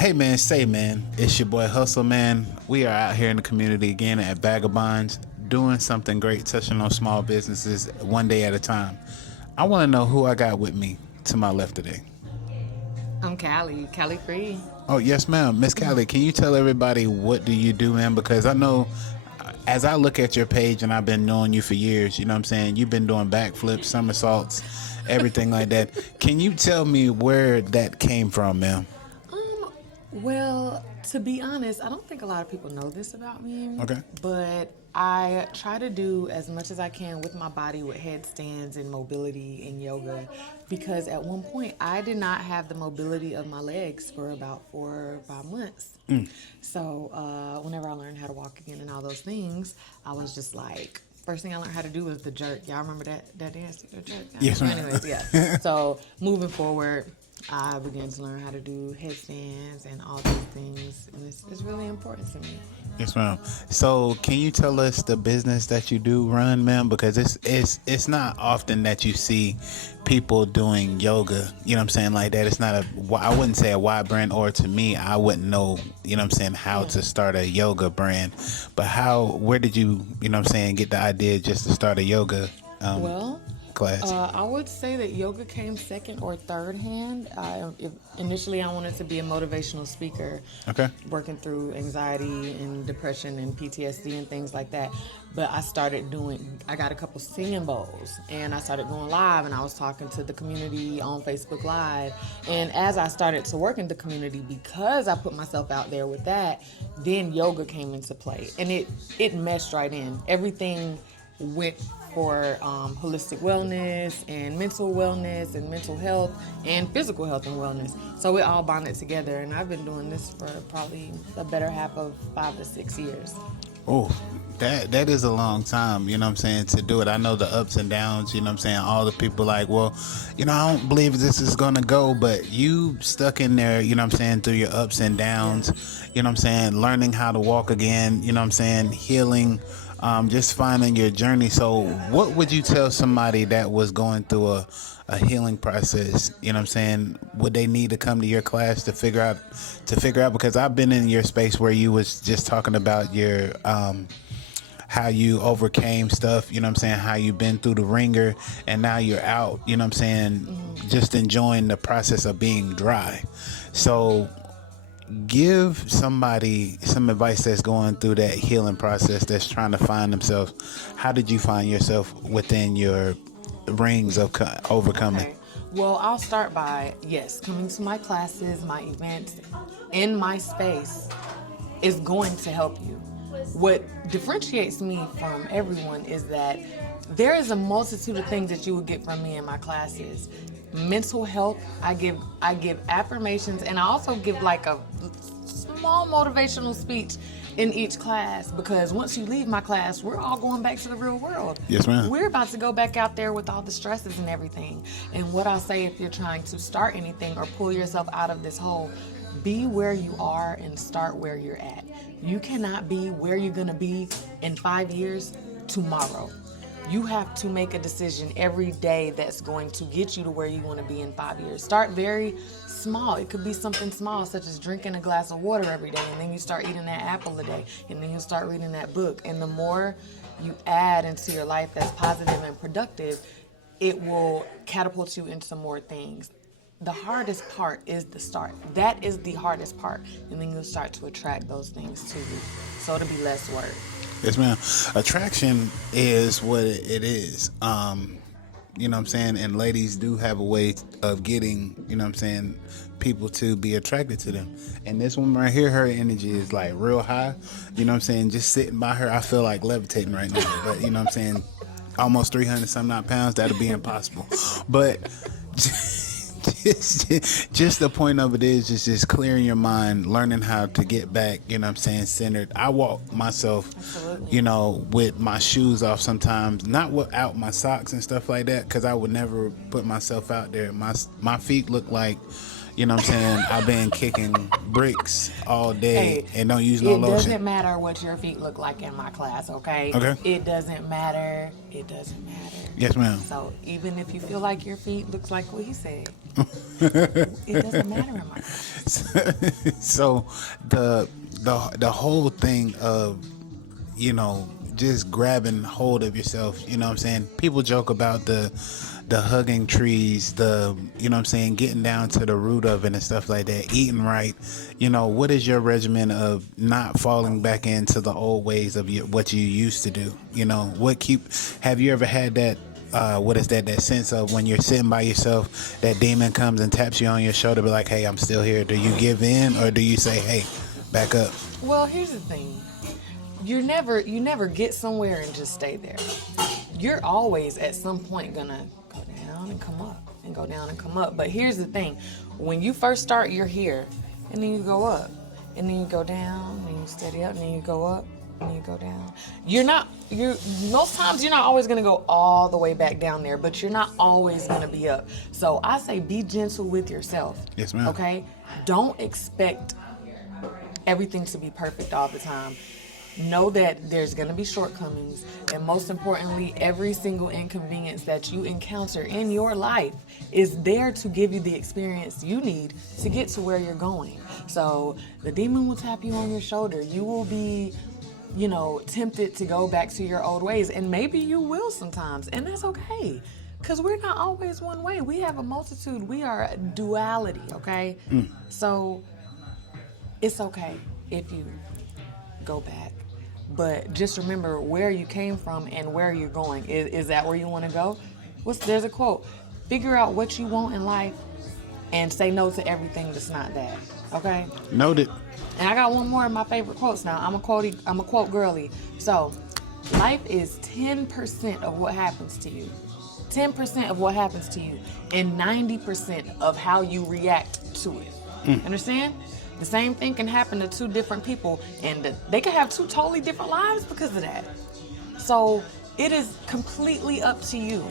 Hey man, say man, it's your boy Hustle man. We are out here in the community again at Vagabonds, doing something great, touching on small businesses one day at a time. I want to know who I got with me to my left today. I'm Kalei Phree. Oh yes, ma'am, Miss Callie. Can you tell everybody what do you do, man? Because I know, as I look at your page, and I've been knowing you for years. You know what I'm saying? You've been doing backflips, somersaults, everything like that. Can you tell me where that came from, ma'am? Well, to be honest, I don't think a lot of people know this about me. Okay. But I try to do as much as I can with my body with headstands and mobility and yoga because at one point I did not have the mobility of my legs for about 4 or 5 months. So whenever I learned how to walk again and all those things, I was just like, first thing I learned how to do was the jerk. Y'all remember that dance? The jerk? Yes, ma'am. Anyways, yeah. So moving forward, I began to learn how to do headstands and all these things, and it's really important to me. Yes, ma'am. So, can you tell us the business that you do run, ma'am? Because it's not often that you see people doing yoga. You know what I'm saying, like that. It's not I wouldn't say a wide brand, or to me, I wouldn't know. You know what I'm saying, how to start a yoga brand. But where did you know what I'm saying, get the idea just to start a yoga Well, class? I would say that yoga came second or third hand. Initially, I wanted to be a motivational speaker, Okay. working through anxiety and depression and PTSD and things like that. But I got a couple singing bowls and I started going live and I was talking to the community on Facebook Live. And as I started to work in the community, because I put myself out there with that, then yoga came into play and it meshed right in. Everything went for holistic wellness and mental health and physical health and wellness. So it all bonded together, and I've been doing this for probably the better half of 5 to 6 years. Oh, that is a long time, you know what I'm saying, to do it. I know the ups and downs, you know what I'm saying. All the people like, well, I don't believe this is gonna go, but you stuck in there, you know what I'm saying, through your ups and downs, you know what I'm saying, learning how to walk again, you know what I'm saying, healing, just finding your journey. So what would you tell somebody that was going through a healing process? You know what I'm saying? Would they need to come to your class to figure out because I've been in your space where you was just talking about your how you overcame stuff, you know what I'm saying, how you've been through the ringer and now you're out, you know what I'm saying, just enjoying the process of being dry. So give somebody some advice that's going through that healing process, that's trying to find themselves. How did you find yourself within your rings of overcoming? Okay. Well, I'll start by, yes, coming to my classes, my events, in my space is going to help you. What differentiates me from everyone is that there is a multitude of things that you would get from me in my classes. Mental health, I give affirmations, and I also give like a small motivational speech in each class, because once you leave my class, we're all going back to the real world. Yes, ma'am. We're about to go back out there with all the stresses and everything. And what I'll say, if you're trying to start anything or pull yourself out of this hole, be where you are and start where you're at. You cannot be where you're going to be in 5 years tomorrow. You have to make a decision every day that's going to get you to where you want to be in 5 years. Start very small. It could be something small, such as drinking a glass of water every day, and then you start eating that apple a day, and then you start reading that book. And the more you add into your life that's positive and productive, it will catapult you into more things. The hardest part is the start. That is the hardest part. And then you'll start to attract those things to you. So it'll be less work. Yes, ma'am. Attraction is what it is. You know what I'm saying? And ladies do have a way of getting, you know what I'm saying, people to be attracted to them. And this woman right here, her energy is like real high. You know what I'm saying? Just sitting by her, I feel like levitating right now. But you know what I'm saying? Almost 300 some odd pounds, that'll be impossible. But just the point of it is just clearing your mind, learning how to get back, you know what I'm saying, centered. I walk myself, Absolutely. you know, with my shoes off sometimes, not without my socks and stuff like that, because I would never put myself out there. My feet look like, You know what I'm saying? I've been kicking bricks all day Hey, and don't use no it lotion. doesn't matter what your feet look like in my class, okay? Okay. It doesn't matter. It doesn't matter. Yes, ma'am. So even if you feel like your feet looks like what he said, it doesn't matter in my class. So the whole thing of, you know, just grabbing hold of yourself, you know what I'm saying? People joke about the hugging trees, you know what I'm saying, getting down to the root of it and stuff like that, eating right. You know, what is your regimen of not falling back into the old ways of what you used to do? You know, have you ever had that, what is that sense of when you're sitting by yourself, that demon comes and taps you on your shoulder, be like, hey, I'm still here. Do you give in, or do you say, hey, back up? Well, here's the thing. You never get somewhere and just stay there. You're always at some point gonna go down and come up and go down and come up. But here's the thing. When you first start, you're here, and then you go up, and then you go down, and then you steady up, and then you go up, and then you go down. Most times you're not always gonna go all the way back down there, but you're not always gonna be up. So I say be gentle with yourself. Yes, ma'am. Okay? Don't expect everything to be perfect all the time. Know that there's going to be shortcomings, and most importantly, every single inconvenience that you encounter in your life is there to give you the experience you need to get to where you're going. So the demon will tap you on your shoulder. You will be, tempted to go back to your old ways, and maybe you will sometimes, and that's okay. Because we're not always one way. We have a multitude. We are a duality, okay? So it's okay if you go back. But just remember where you came from and where you're going. Is that where you want to go? There's a quote. Figure out what you want in life and say no to everything that's not that. Okay? Noted. And I got one more of my favorite quotes now. I'm a quote girly. So, life is 10% of what happens to you. 10% of what happens to you. And 90% of how you react to it. Understand? The same thing can happen to two different people, and they can have two totally different lives because of that. So it is completely up to you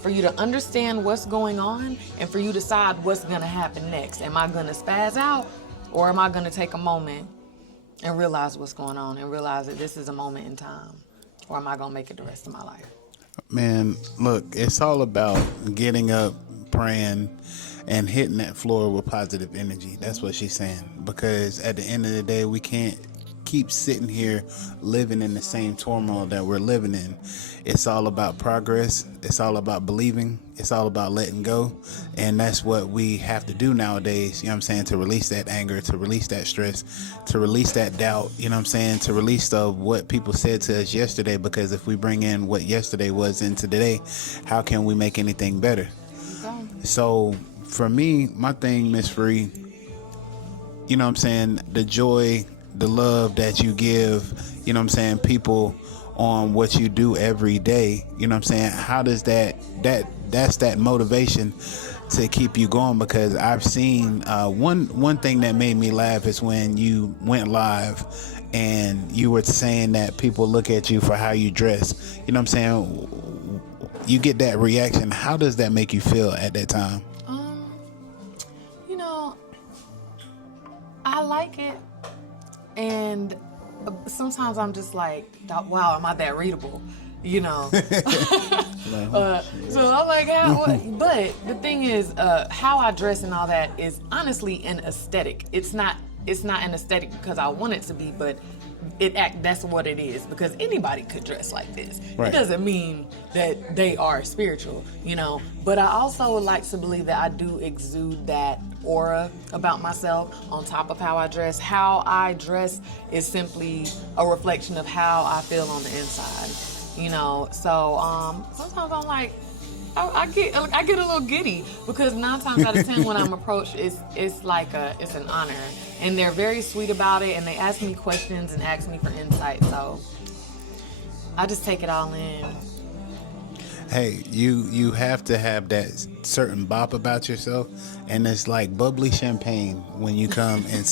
for you to understand what's going on and for you to decide what's going to happen next. Am I going to spaz out, or am I going to take a moment and realize what's going on and realize that this is a moment in time, or am I going to make it the rest of my life? Man, look, it's all about getting up, praying, and hitting that floor with positive energy. That's what she's saying. Because at the end of the day, we can't keep sitting here living in the same turmoil that we're living in. It's all about progress. It's all about believing. It's all about letting go. And that's what we have to do nowadays, you know what I'm saying, to release that anger, to release that stress, to release that doubt, you know what I'm saying, to release what people said to us yesterday. Because if we bring in what yesterday was into today, how can we make anything better? So for me, my thing, Miss Free, you know what I'm saying, the joy, the love that you give, you know what I'm saying, people on what you do every day, you know what I'm saying, how does that's that motivation to keep you going? Because I've seen one thing that made me laugh is when you went live and you were saying that people look at you for how you dress, you know what I'm saying, you get that reaction. How does that make you feel at that time? I like it, and sometimes I'm just like, wow, am I that readable? So I'm like, but the thing is, how I dress and all that is honestly an aesthetic. It's not an aesthetic because I want it to be, but that's what it is, because anybody could dress like this. Right. It doesn't mean that they are spiritual, but I also like to believe that I do exude that aura about myself on top of how I dress. How I dress is simply a reflection of how I feel on the inside, so sometimes I'm like, I get a little giddy, because 9 times out of 10 when I'm approached, it's an honor, and they're very sweet about it, and they ask me questions and ask me for insight. So I just take it all in. Hey, you have to have that certain bop about yourself, and it's like bubbly champagne when you come and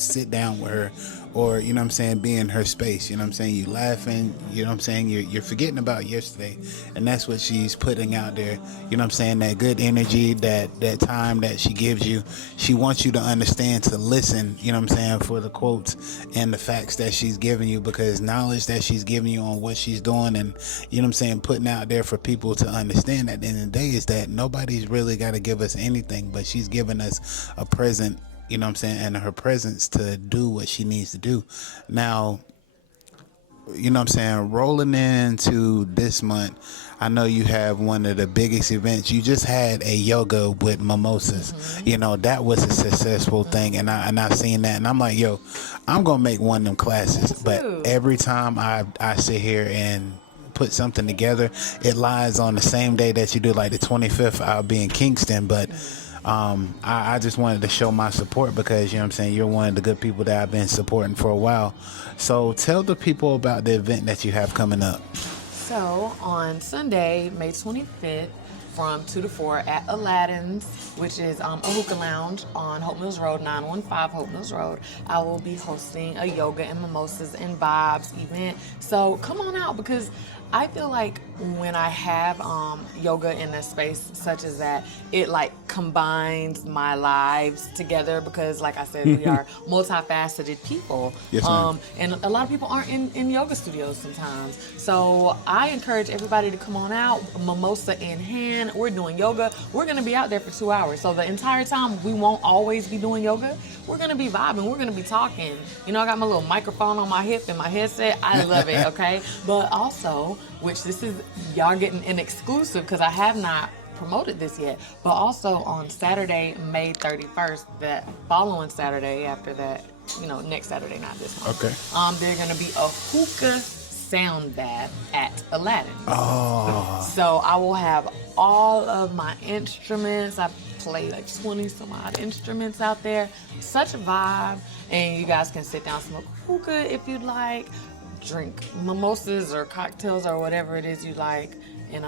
sit down with her, or, you know what I'm saying, be in her space. You know what I'm saying? You laughing, you know what I'm saying? You're forgetting about yesterday. And that's what she's putting out there. You know what I'm saying? That good energy, that time that she gives you. She wants you to understand, to listen, you know what I'm saying, for the quotes and the facts that she's giving you, because knowledge that she's giving you on what she's doing and, you know what I'm saying, putting out there for people to understand at the end of the day is that nobody's really got to give us anything, but she's giving us a present, you know what I'm saying, and her presence to do what she needs to do. Now, you know what I'm saying, rolling into this month, I know you have one of the biggest events. You just had a yoga with mimosas. You know, that was a successful thing, and I seen that, and I'm like, yo, I'm gonna make one of them classes. But every time I sit here and put something together, it lies on the same day that you do. Like the 25th, I'll be in Kingston, but I just wanted to show my support because, you know what I'm saying, you're one of the good people that I've been supporting for a while. So tell the people about the event that you have coming up. So on Sunday, May 25th, from 2 to 4 at Aladdin's, which is a hookah lounge on Hope Mills Road, 915 Hope Mills Road, I will be hosting a yoga and mimosas and vibes event. So come on out, because I feel like when I have yoga in a space such as that, it like combines my lives together, because like I said, we are multifaceted people. Yes, ma'am. And a lot of people aren't in yoga studios sometimes. So I encourage everybody to come on out, mimosa in hand. We're doing yoga. We're going to be out there for 2 hours. So the entire time, we won't always be doing yoga. We're going to be vibing. We're going to be talking. You know, I got my little microphone on my hip and my headset. I love it, okay? But also, which this is, y'all getting an exclusive because I have not promoted this yet, but also on Saturday, May 31st, that following Saturday after that, you know, next Saturday, not this one. Okay. There's going to be a hookah sound bath at Aladdin. Oh. So I will have all of my instruments. I play like 20 some odd instruments out there. Such a vibe. And you guys can sit down, smoke hookah if you'd like, drink mimosas or cocktails or whatever it is you like, and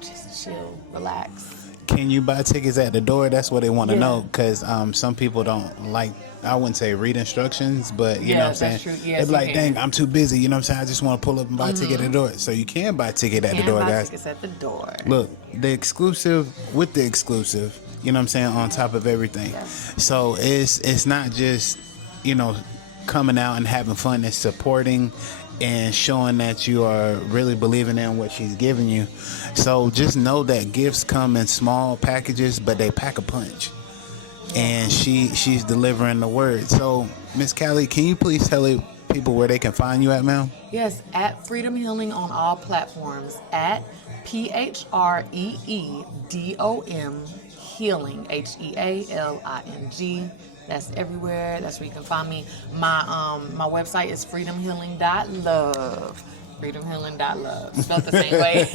just chill, relax. Can you buy tickets at the door? That's what they want to Yeah. know, because some people don't like, I wouldn't say read instructions, but you know what I'm saying? that's true. Yes, They'd be you like, can. dang, I'm too busy. You know what I'm saying? I just want to pull up and buy a ticket at the door. So you can buy a ticket at the door, buy guys. tickets at the door. Look, the exclusive with the exclusive, you know what I'm saying, on top of everything. Yes. So it's not just, you know, coming out and having fun. It's supporting and showing that you are really believing in what she's giving you. So just know that gifts come in small packages, but they pack a punch. And she's delivering the word. So, Miss Kalei, can you please tell people where they can find you at, ma'am? Yes, at Freedom Healing on all platforms, at PHREEDOM Healing, HEALING. That's everywhere. That's where you can find me. My website is freedomhealing.love. Freedomhealing.love. Spelled the same way.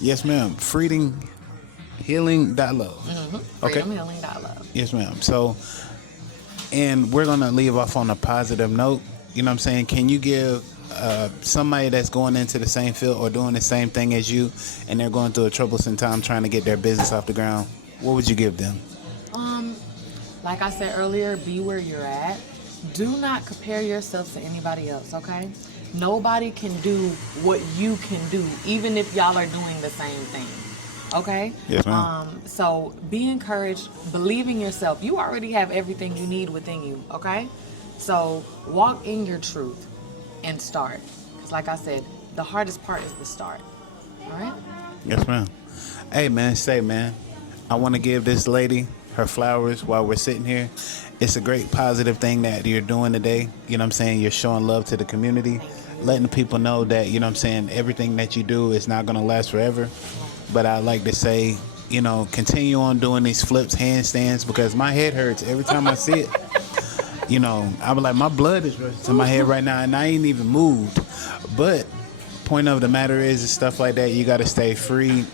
Yes, ma'am. Freedomhealing.love. Okay. Freedomhealing.love. Yes, ma'am. So, and we're going to leave off on a positive note. You know what I'm saying? Can you give somebody that's going into the same field or doing the same thing as you, and they're going through a troublesome time trying to get their business off the ground, what would you give them? Like I said earlier, be where you're at. Do not compare yourself to anybody else, okay? Nobody can do what you can do, even if y'all are doing the same thing, okay? Yes, ma'am. So be encouraged. Believe in yourself. You already have everything you need within you, okay? So walk in your truth and start. Because like I said, the hardest part is the start, all right? Yes, ma'am. Hey, man, I want to give this lady her flowers while we're sitting here. It's a great positive thing that you're doing today. You know what I'm saying? You're showing love to the community, letting the people know that, you know what I'm saying, everything that you do is not going to last forever. But I like to say, you know, continue on doing these flips, handstands, because my head hurts every time I see it. You know, I'm like, my blood is rushing to my head right now, and I ain't even moved. But point of the matter is stuff like that, you got to stay free,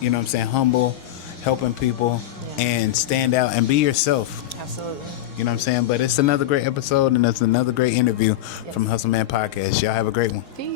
you know what I'm saying, humble, helping people, and stand out and be yourself. Absolutely. You know what I'm saying? But it's another great episode, and it's another great interview from Hustle Man Podcast. Y'all have a great one. Peace.